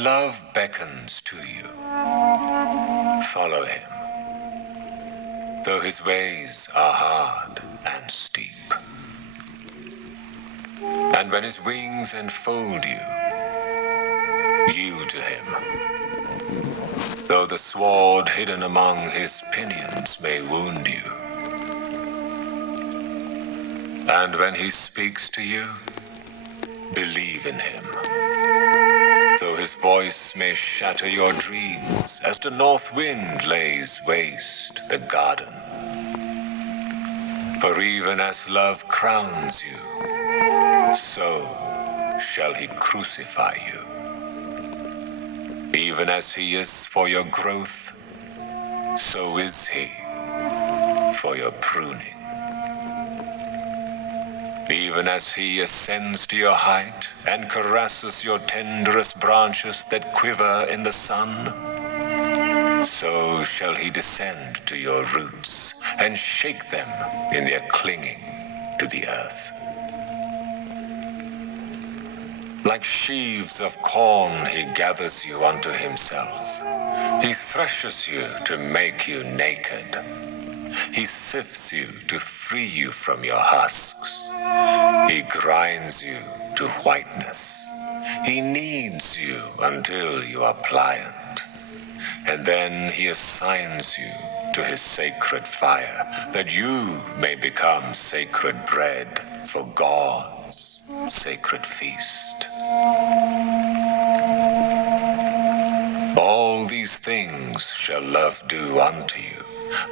When love beckons to you, follow him, though his ways are hard and steep. And when his wings enfold you, yield to him, though the sword hidden among his pinions may wound you. And when he speaks to you, believe in him, though his voice may shatter your dreams as the north wind lays waste the garden. For even as love crowns you, so shall he crucify you. Even as he is for your growth, so is he for your pruning. Even as he ascends to your height and caresses your tenderest branches that quiver in the sun, so shall he descend to your roots and shake them in their clinging to the earth. Like sheaves of corn he gathers you unto himself. He threshes you to make you naked. He sifts you to free you from your husks. He grinds you to whiteness. He kneads you until you are pliant. And then he assigns you to his sacred fire, that you may become sacred bread for God's sacred feast. All these things shall love do unto you,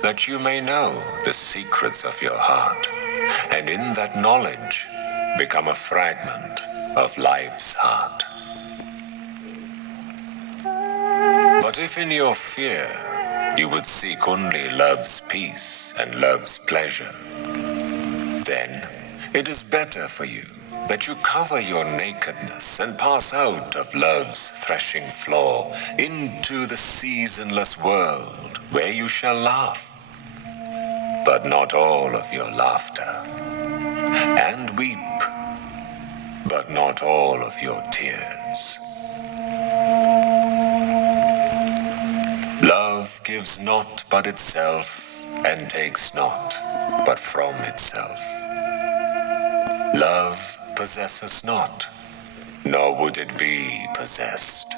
that you may know the secrets of your heart, and in that knowledge become a fragment of life's heart. But if in your fear you would seek only love's peace and love's pleasure, then it is better for you that you cover your nakedness and pass out of love's threshing floor into the seasonless world where you shall laugh, but not all of your laughter, and weep, but not all of your tears. Love gives not but itself, and takes not but from itself. Love possesses not, nor would it be possessed.